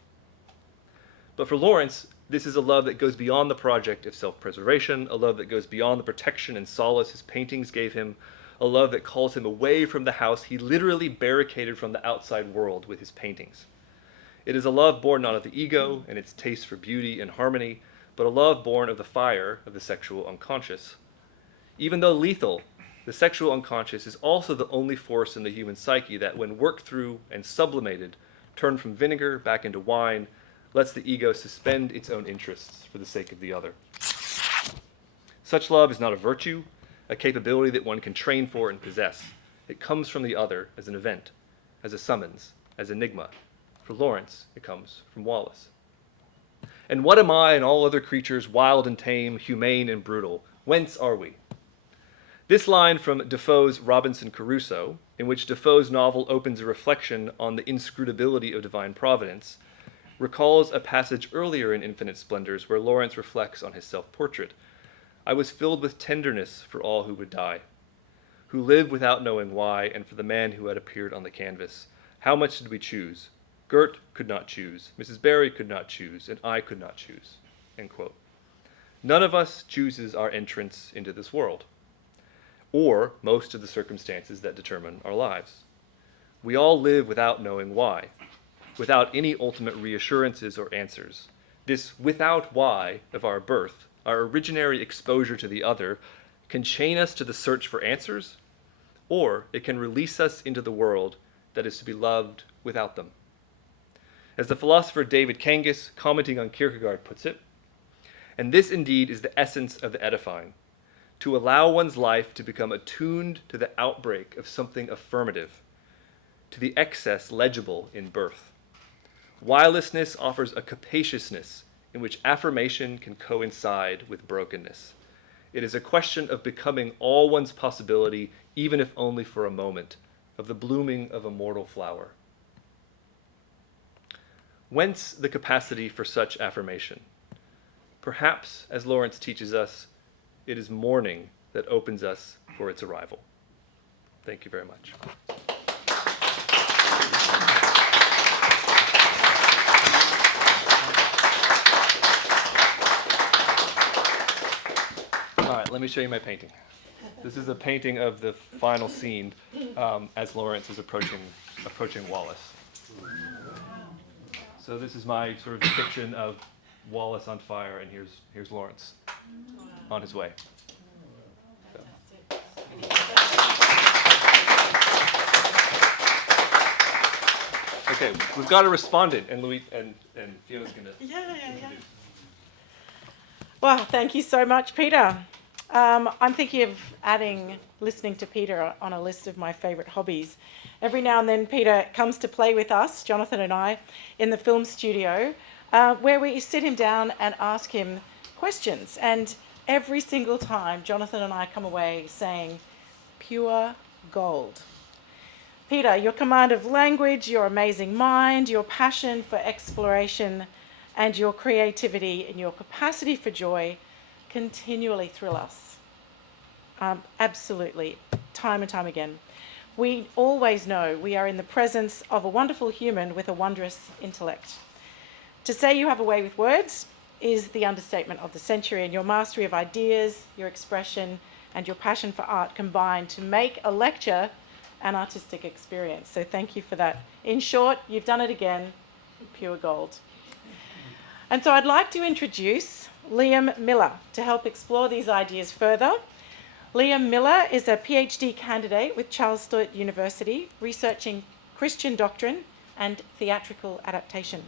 But for Lawrence, this is a love that goes beyond the project of self-preservation, a love that goes beyond the protection and solace his paintings gave him, a love that calls him away from the house he literally barricaded from the outside world with his paintings. It is a love born not of the ego and its taste for beauty and harmony, but a love born of the fire of the sexual unconscious. Even though lethal, the sexual unconscious is also the only force in the human psyche that, when worked through and sublimated, turned from vinegar back into wine, lets the ego suspend its own interests for the sake of the other. Such love is not a virtue, a capability that one can train for and possess. It comes from the other as an event, as a summons, as Enigma. For Lawrence, it comes from Wallace. And what am I and all other creatures, wild and tame, humane and brutal? Whence are we? This line from Defoe's Robinson Crusoe, in which Defoe's novel opens a reflection on the inscrutability of divine providence, recalls a passage earlier in Infinite Splendours where Lawrence reflects on his self-portrait. "I was filled with tenderness for all who would die, who live without knowing why, and for the man who had appeared on the canvas. How much did we choose? Gert could not choose, Mrs. Barry could not choose, and I could not choose." End quote. None of us chooses our entrance into this world, or most of the circumstances that determine our lives. We all live without knowing why, without any ultimate reassurances or answers. This without why of our birth, our originary exposure to the other, can chain us to the search for answers, or it can release us into the world that is to be loved without them. As the philosopher David Kangas, commenting on Kierkegaard, puts it, and this indeed is the essence of the edifying, to allow one's life to become attuned to the outbreak of something affirmative, to the excess legible in birth. Wilelessness offers a capaciousness in which affirmation can coincide with brokenness. It is a question of becoming all one's possibility, even if only for a moment, of the blooming of a mortal flower. Whence the capacity for such affirmation? Perhaps, as Lawrence teaches us, it is morning that opens us for its arrival. Thank you very much. All right, let me show you my painting. This is a painting of the final scene as Lawrence is approaching Wallace. So this is my sort of depiction of Wallace on fire, and here's Lawrence on his way. So. Okay, we've got a respondent, and Louis and Fiona's going to. Yeah. Well, thank you so much, Peter. I'm thinking of adding listening to Peter on a list of my favourite hobbies. Every now and then Peter comes to play with us, Jonathan and I, in the film studio, where we sit him down and ask him questions. And every single time, Jonathan and I come away saying, pure gold. Peter, your command of language, your amazing mind, your passion for exploration, and your creativity and your capacity for joy continually thrill us. Absolutely, time and time again. We always know we are in the presence of a wonderful human with a wondrous intellect. To say you have a way with words is the understatement of the century, and your mastery of ideas, your expression, and your passion for art combine to make a lecture an artistic experience. So thank you for that. In short, you've done it again, pure gold. And so I'd like to introduce Liam Miller to help explore these ideas further. Liam Miller is a PhD candidate with Charles Sturt University, researching Christian doctrine and theatrical adaptation.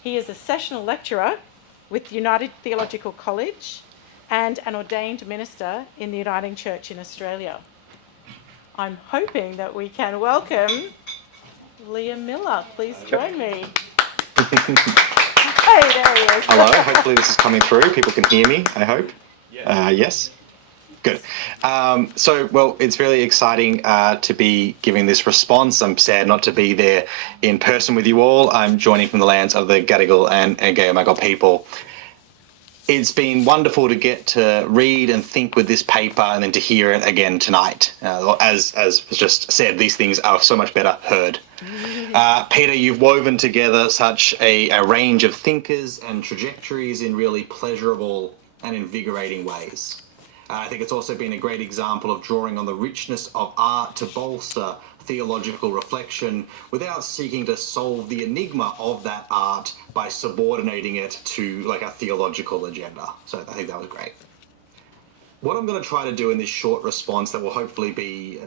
He is a sessional lecturer with United Theological College and an ordained minister in the Uniting Church in Australia. I'm hoping that we can welcome Liam Miller. Please join me. Hey, there he is. Hello, hopefully this is coming through. People can hear me, I hope. Yes? Good. Well, it's really exciting to be giving this response. I'm sad not to be there in person with you all. I'm joining from the lands of the Gadigal and Gayomagal people. It's been wonderful to get to read and think with this paper and then to hear it again tonight. As was just said, these things are so much better heard. Peter, you've woven together such a range of thinkers and trajectories in really pleasurable and invigorating ways. I think it's also been a great example of drawing on the richness of art to bolster theological reflection without seeking to solve the enigma of that art by subordinating it to like a theological agenda. So I think that was great. What I'm going to try to do in this short response that will hopefully be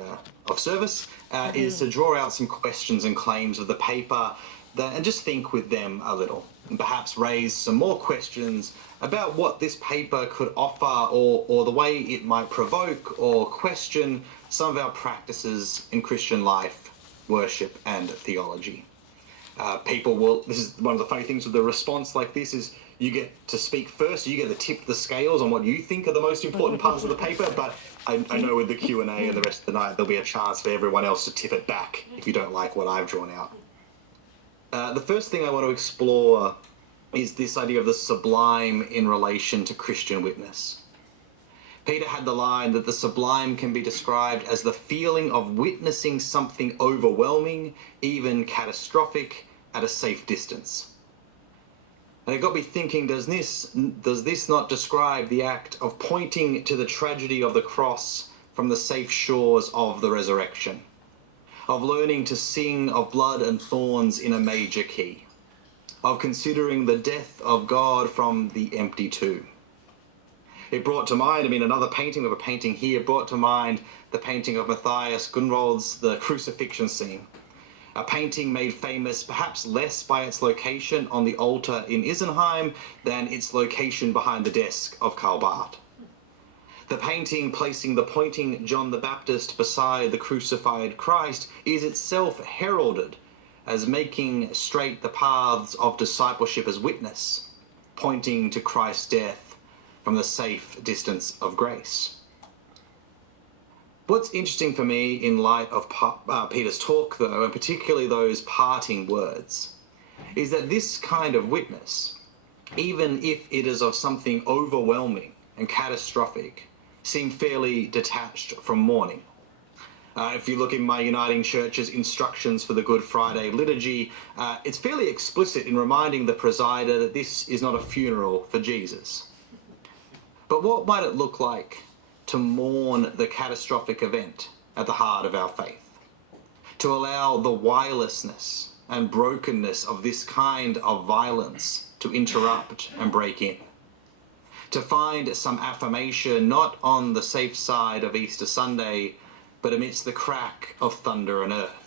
of service is to draw out some questions and claims of the paper and just think with them a little, and perhaps raise some more questions about what this paper could offer or the way it might provoke or question some of our practices in Christian life, worship, and theology. This is one of the funny things with a response like this is you get to speak first, you get to tip the scales on what you think are the most important parts of the paper, but I know with the Q&A and the rest of the night, there'll be a chance for everyone else to tip it back if you don't like what I've drawn out. The first thing I want to explore is this idea of the sublime in relation to Christian witness. Peter had the line that the sublime can be described as the feeling of witnessing something overwhelming, even catastrophic, at a safe distance. And it got me thinking, does this not describe the act of pointing to the tragedy of the cross from the safe shores of the resurrection? Of learning to sing of blood and thorns in a major key? Of considering the death of God from the empty tomb? It brought to mind, another painting of a painting here brought to mind the painting of Matthias Gunwald's The Crucifixion Scene. A painting made famous perhaps less by its location on the altar in Isenheim than its location behind the desk of Karl Barth. The painting placing the pointing John the Baptist beside the crucified Christ is itself heralded as making straight the paths of discipleship as witness, pointing to Christ's death from the safe distance of grace. What's interesting for me in light of Peter's talk, though, and particularly those parting words, is that this kind of witness, even if it is of something overwhelming and catastrophic, seem fairly detached from mourning. If you look in my Uniting Church's instructions for the Good Friday liturgy, it's fairly explicit in reminding the presider that this is not a funeral for Jesus. But what might it look like to mourn the catastrophic event at the heart of our faith? To allow the wirelessness and brokenness of this kind of violence to interrupt and break in? To find some affirmation not on the safe side of Easter Sunday, but amidst the crack of thunder and earth?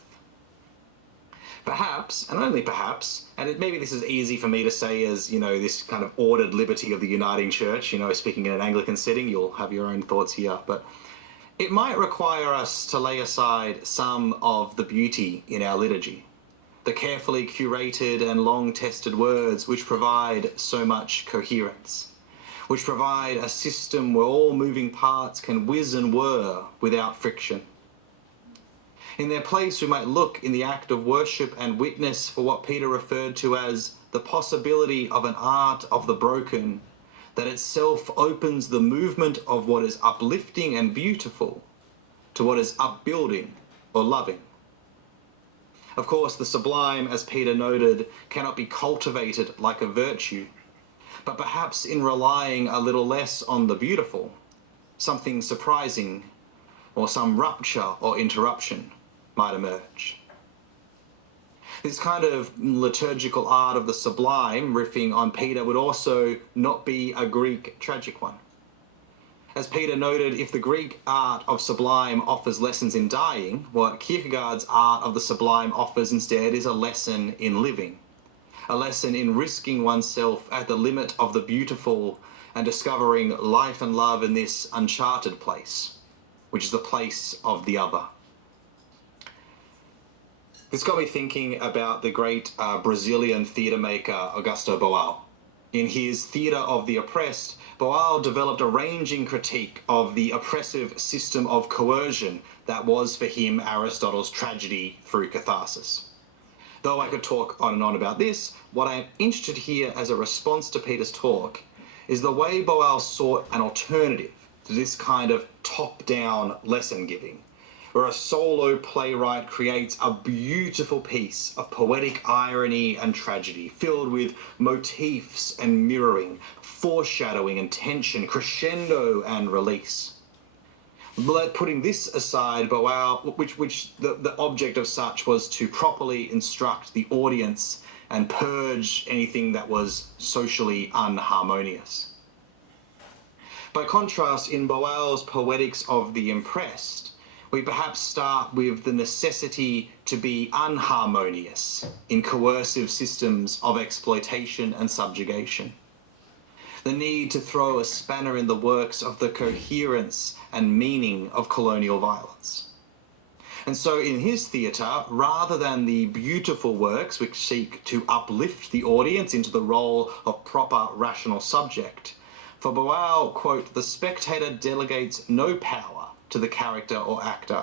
Perhaps, and only perhaps, and maybe this is easy for me to say as, this kind of ordered liberty of the Uniting Church, speaking in an Anglican setting, you'll have your own thoughts here, but it might require us to lay aside some of the beauty in our liturgy, the carefully curated and long-tested words which provide so much coherence, which provide a system where all moving parts can whiz and whir without friction. In their place, we might look in the act of worship and witness for what Peter referred to as the possibility of an art of the broken that itself opens the movement of what is uplifting and beautiful to what is upbuilding or loving. Of course, the sublime, as Peter noted, cannot be cultivated like a virtue, but perhaps in relying a little less on the beautiful, something surprising or some rupture or interruption might emerge. This kind of liturgical art of the sublime, riffing on Peter, would also not be a Greek tragic one. As Peter noted, if the Greek art of sublime offers lessons in dying, what Kierkegaard's art of the sublime offers instead is a lesson in living. a lesson in risking oneself at the limit of the beautiful and discovering life and love in this uncharted place, which is the place of the other. This got me thinking about the great Brazilian theatre maker Augusto Boal. In his Theatre of the Oppressed, Boal developed a ranging critique of the oppressive system of coercion that was for him Aristotle's tragedy through catharsis. Though I could talk on and on about this, what I am interested here as a response to Peter's talk is the way Boal sought an alternative to this kind of top-down lesson giving, where a solo playwright creates a beautiful piece of poetic irony and tragedy, filled with motifs and mirroring, foreshadowing and tension, crescendo and release. But putting this aside, Boal, which the object of such was to properly instruct the audience and purge anything that was socially unharmonious. By contrast, in Boal's Poetics of the Impressed, we perhaps start with the necessity to be unharmonious in coercive systems of exploitation and subjugation. The need to throw a spanner in the works of the coherence and meaning of colonial violence. And so in his theatre, rather than the beautiful works which seek to uplift the audience into the role of proper rational subject, for Boal, quote, the spectator delegates no power to the character or actor,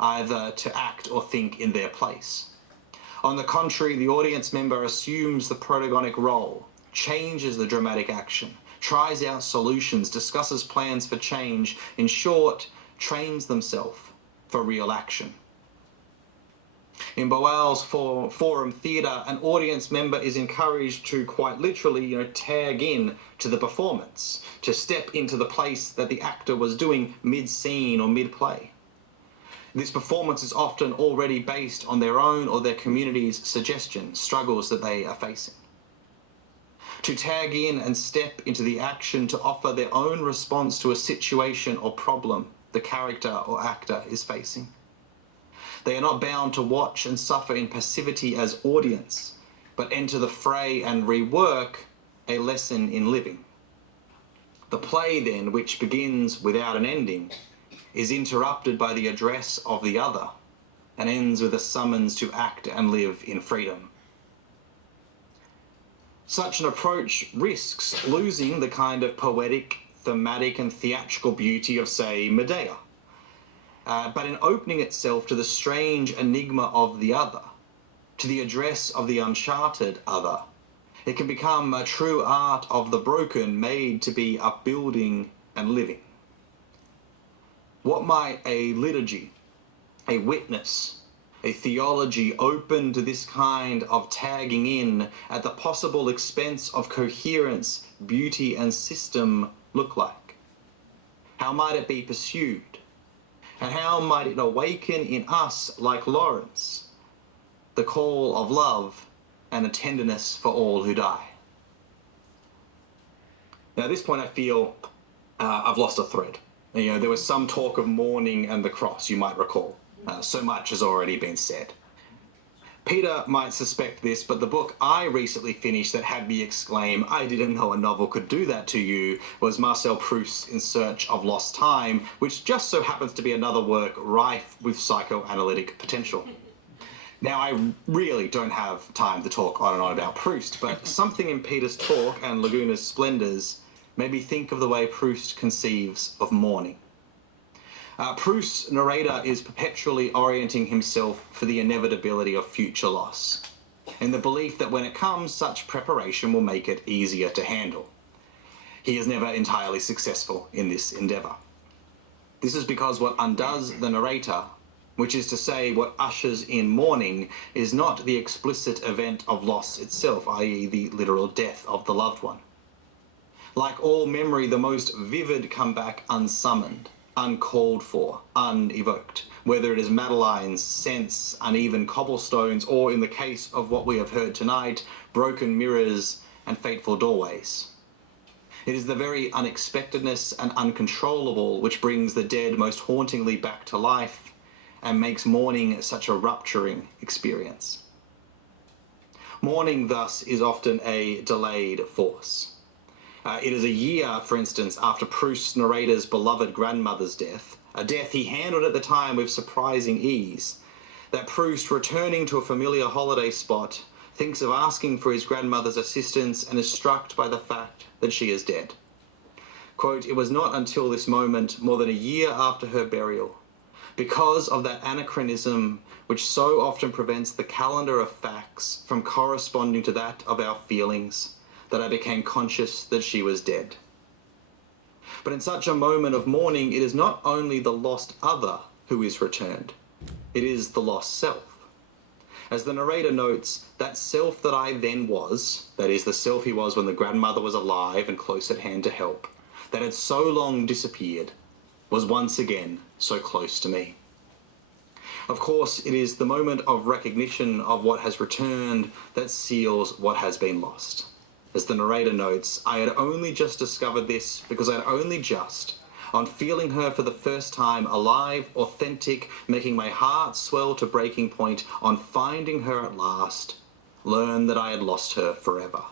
either to act or think in their place. On the contrary, the audience member assumes the protagonic role, changes the dramatic action, tries out solutions, discusses plans for change, in short, trains themselves for real action. In Boal's forum theatre, an audience member is encouraged to quite literally, tag in to the performance, to step into the place that the actor was doing mid-scene or mid-play. This performance is often already based on their own or their community's suggestions, struggles that they are facing. To tag in and step into the action to offer their own response to a situation or problem the character or actor is facing. They are not bound to watch and suffer in passivity as audience, but enter the fray and rework a lesson in living. The play, then, which begins without an ending, is interrupted by the address of the other and ends with a summons to act and live in freedom. Such an approach risks losing the kind of poetic, thematic, and theatrical beauty of, say, Medea. But in opening itself to the strange enigma of the other, to the address of the uncharted other, it can become a true art of the broken made to be upbuilding and living. What might a liturgy, a witness, a theology open to this kind of tagging in at the possible expense of coherence, beauty, and system look like? How might it be pursued? And how might it awaken in us, like Lawrence, the call of love and a tenderness for all who die? Now, at this point, I feel I've lost a thread. There was some talk of mourning and the cross, you might recall. So much has already been said. Peter might suspect this, but the book I recently finished that had me exclaim, "I didn't know a novel could do that to you," was Marcel Proust's In Search of Lost Time, which just so happens to be another work rife with psychoanalytic potential. Now, I really don't have time to talk on and on about Proust, but something in Peter's talk and Laguna's Splendours made me think of the way Proust conceives of mourning. Proust's narrator is perpetually orienting himself for the inevitability of future loss, in the belief that when it comes, such preparation will make it easier to handle. He is never entirely successful in this endeavour. This is because what undoes the narrator, which is to say what ushers in mourning, is not the explicit event of loss itself, i.e. the literal death of the loved one. Like all memory, the most vivid come back unsummoned, uncalled for, unevoked, whether it is Madeline's scents, uneven cobblestones, or in the case of what we have heard tonight, broken mirrors and fateful doorways. It is the very unexpectedness and uncontrollable which brings the dead most hauntingly back to life and makes mourning such a rupturing experience. Mourning, thus, is often a delayed force. It is a year, for instance, after Proust's narrator's beloved grandmother's death, a death he handled at the time with surprising ease, that Proust, returning to a familiar holiday spot, thinks of asking for his grandmother's assistance and is struck by the fact that she is dead. Quote, "It was not until this moment, more than a year after her burial, because of that anachronism which so often prevents the calendar of facts from corresponding to that of our feelings, that I became conscious that she was dead." But in such a moment of mourning, it is not only the lost other who is returned, it is the lost self. As the narrator notes, that self that I then was, that is, the self he was when the grandmother was alive and close at hand to help, that had so long disappeared, was once again so close to me. Of course, it is the moment of recognition of what has returned that seals what has been lost. As the narrator notes, I had only just discovered this because I had only just, on feeling her for the first time alive, authentic, making my heart swell to breaking point, on finding her at last, learned that I had lost her forever.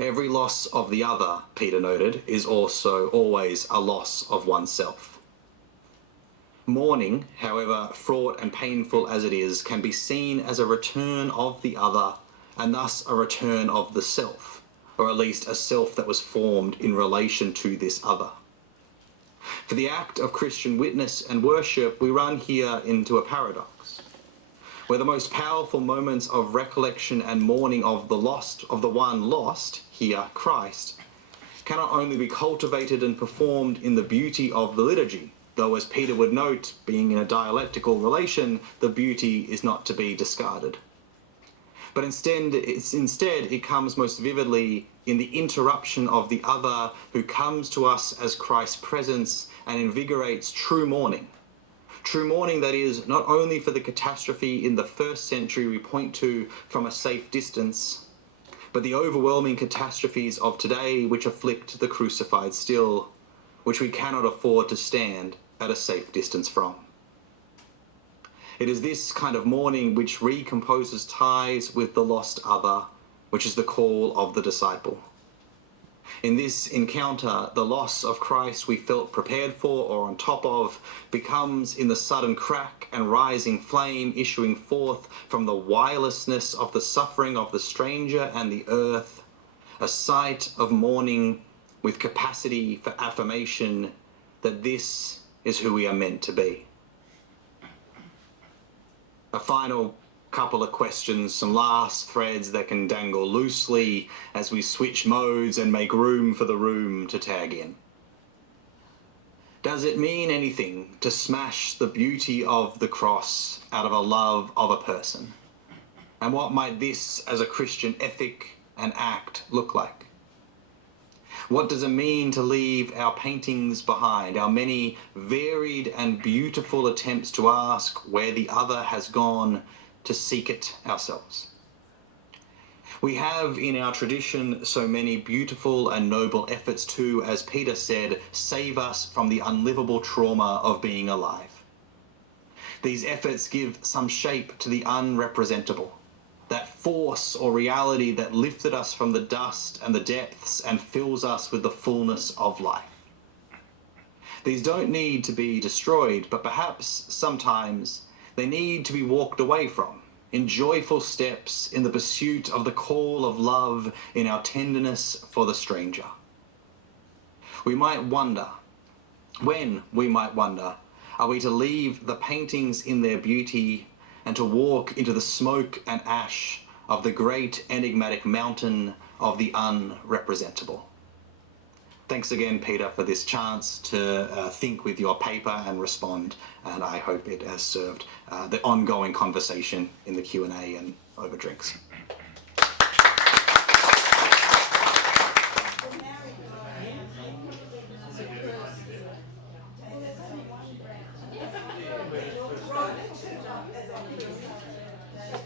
Every loss of the other, Peter noted, is also always a loss of oneself. Mourning, however fraught and painful as it is, can be seen as a return of the other, and thus a return of the self, or at least a self that was formed in relation to this other. For the act of Christian witness and worship, we run here into a paradox, where the most powerful moments of recollection and mourning of the lost, of the one lost, here Christ, cannot only be cultivated and performed in the beauty of the liturgy, though, as Peter would note, being in a dialectical relation, the beauty is not to be discarded. But instead it comes most vividly in the interruption of the other, who comes to us as Christ's presence and invigorates true mourning. True mourning that is not only for the catastrophe in the first century we point to from a safe distance, but the overwhelming catastrophes of today which afflict the crucified still, which we cannot afford to stand at a safe distance from. It is this kind of mourning which recomposes ties with the lost other, which is the call of the disciple. In this encounter, the loss of Christ we felt prepared for or on top of becomes, in the sudden crack and rising flame issuing forth from the wirelessness of the suffering of the stranger and the earth, a sight of mourning with capacity for affirmation that this is who we are meant to be. A final couple of questions, some last threads that can dangle loosely as we switch modes and make room for the room to tag in. Does it mean anything to smash the beauty of the cross out of a love of a person? And what might this, as a Christian ethic and act, look like? What does it mean to leave our paintings behind, our many varied and beautiful attempts to ask where the other has gone, to seek it ourselves? We have in our tradition so many beautiful and noble efforts to, as Peter said, save us from the unlivable trauma of being alive. These efforts give some shape to the unrepresentable, that force or reality that lifted us from the dust and the depths and fills us with the fullness of life. These don't need to be destroyed, but perhaps sometimes they need to be walked away from in joyful steps in the pursuit of the call of love in our tenderness for the stranger. We might wonder, are we to leave the paintings in their beauty and to walk into the smoke and ash of the great enigmatic mountain of the unrepresentable? Thanks again, Peter, for this chance to think with your paper and respond, and I hope it has served the ongoing conversation in the Q&A and over drinks.